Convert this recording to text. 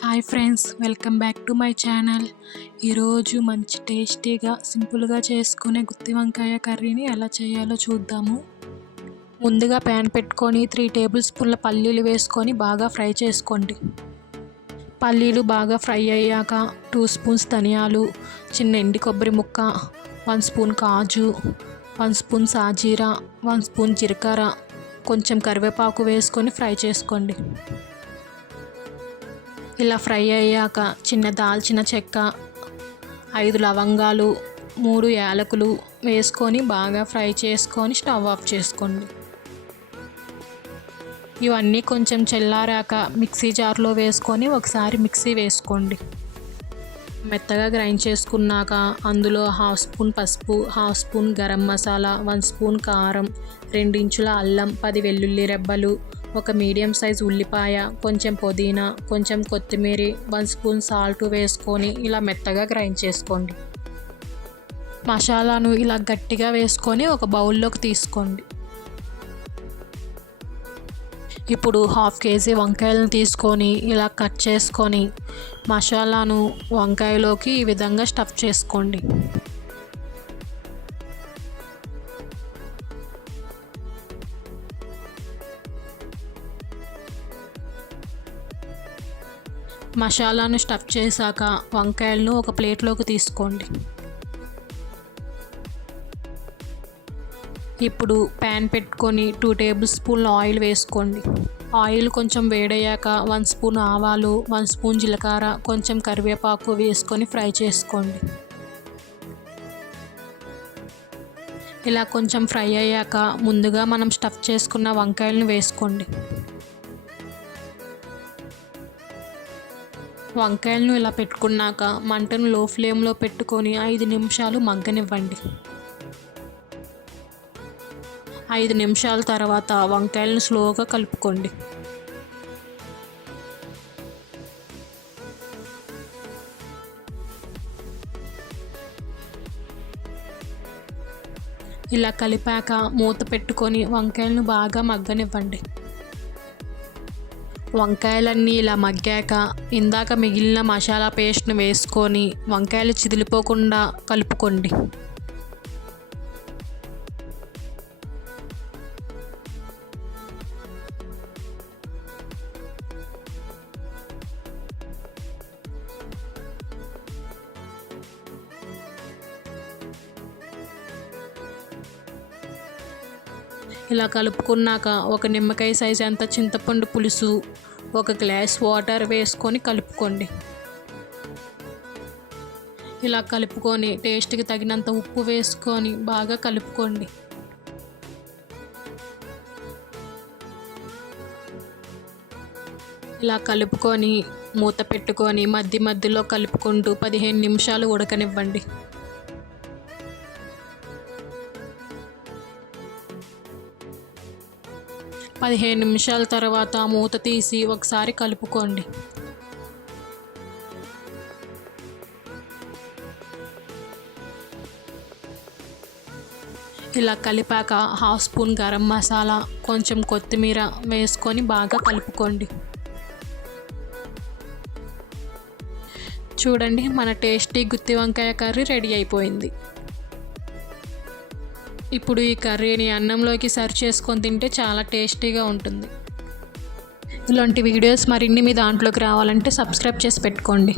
Hi friends, welcome back to my channel. ఈరోజు మంచి టేస్టీగా సింపుల్గా చేసుకునే గుత్తి వంకాయ కర్రీని ఎలా చేయాలో చూద్దాము. ముందుగా ప్యాన్ పెట్టుకొని 3 టేబుల్ స్పూన్ల పల్లీలు వేసుకొని బాగా ఫ్రై చేసుకోండి. పల్లీలు బాగా ఫ్రై అయ్యాక 2 స్పూన్స్ ధనియాలు, చిన్న ఎండి కొబ్బరి ముక్క, 1 స్పూన్ కాజు, 1 స్పూన్ సాజీరా, 1 స్పూన్ జీలకర్ర, కొంచెం కరివేపాకు వేసుకొని ఫ్రై చేసుకోండి. ఇలా ఫ్రై అయ్యాక చిన్న దాల్చిన చెక్క, 5 లవంగాలు, 3 యాలకులు వేసుకొని బాగా ఫ్రై చేసుకొని స్టవ్ ఆఫ్ చేసుకోండి. ఇవన్నీ కొంచెం చల్లారాక మిక్సీ జార్లో వేసుకొని ఒకసారి మిక్సీ వేసుకోండి. మెత్తగా గ్రైండ్ చేసుకున్నాక అందులో 1/2 స్పూన్ పసుపు, 1/2 స్పూన్ గరం మసాలా, 1 స్పూన్ కారం, 2 ఇంచుల అల్లం, 10 వెల్లుల్లి రెబ్బలు, ఒక మీడియం సైజ్ ఉల్లిపాయ, కొంచెం పుదీనా, కొంచెం కొత్తిమీర, 1 స్పూన్ సాల్ట్ వేసుకొని ఇలా మెత్తగా గ్రైండ్ చేసుకోండి. మసాలాను ఇలా గట్టిగా వేసుకొని ఒక బౌల్లోకి తీసుకోండి. ఇప్పుడు 1/2 కేజీ వంకాయలను తీసుకొని ఇలా కట్ చేసుకొని మసాలాను వంకాయలోకి ఈ విధంగా స్టఫ్ చేసుకోండి. మసాలాను స్టఫ్ చేశాక వంకాయలను ఒక ప్లేట్లోకి తీసుకోండి. ఇప్పుడు ప్యాన్ పెట్టుకొని 2 టేబుల్ స్పూన్ల ఆయిల్ వేసుకోండి. ఆయిల్ కొంచెం వేడయ్యాక 1 స్పూన్ ఆవాలు, 1 స్పూన్ జీలకర్ర, కొంచెం కరివేపాకు వేసుకొని ఫ్రై చేసుకోండి. ఇలా కొంచెం ఫ్రై అయ్యాక ముందుగా మనం స్టఫ్ చేసుకున్న వంకాయలను వేసుకోండి. వంకాయలను ఇలా పెట్టుకున్నాక మంటను లో ఫ్లేమ్లో పెట్టుకొని 5 నిమిషాలు మగ్గనివ్వండి. 5 నిమిషాల తర్వాత వంకాయలను స్లోగా కలుపుకోండి. ఇలా కలిపాక మూత పెట్టుకొని వంకాయలను బాగా మగ్గనివ్వండి. వంకాయలన్నీ ఇలా మగ్గాక ఇందాక మిగిలిన మసాలా పేస్ట్ను వేసుకొని వంకాయలు చిదిలిపోకుండా కలుపుకోండి. ఇలా కలుపుకున్నాక ఒక నిమ్మకాయ సైజ్ అంత చింతపండు పులుసు, 1 గ్లాస్ వాటర్ వేసుకొని కలుపుకోండి. ఇలా కలుపుకొని టేస్ట్కి తగినంత ఉప్పు వేసుకొని బాగా కలుపుకోండి. ఇలా కలుపుకొని మూత పెట్టుకొని మధ్యలో కలుపుకుంటూ 15 నిమిషాలు ఉడకనివ్వండి. పదిహేను నిమిషాల తర్వాత మూత తీసి ఒకసారి కలుపుకోండి. ఇలా కలిపాక 1/2 స్పూన్ గరం మసాలా, కొంచెం కొత్తిమీర వేసుకొని బాగా కలుపుకోండి. చూడండి, మన టేస్టీ గుత్తి వంకాయ కర్రీ రెడీ అయిపోయింది. ఇప్పుడు ఈ కర్రీని అన్నంలోకి సర్వ్ చేసుకొని తింటే చాలా టేస్టీగా ఉంటుంది. ఇలాంటి వీడియోస్ మరిన్ని మీ దాంట్లోకి రావాలంటే సబ్స్క్రైబ్ చేసి పెట్టుకోండి.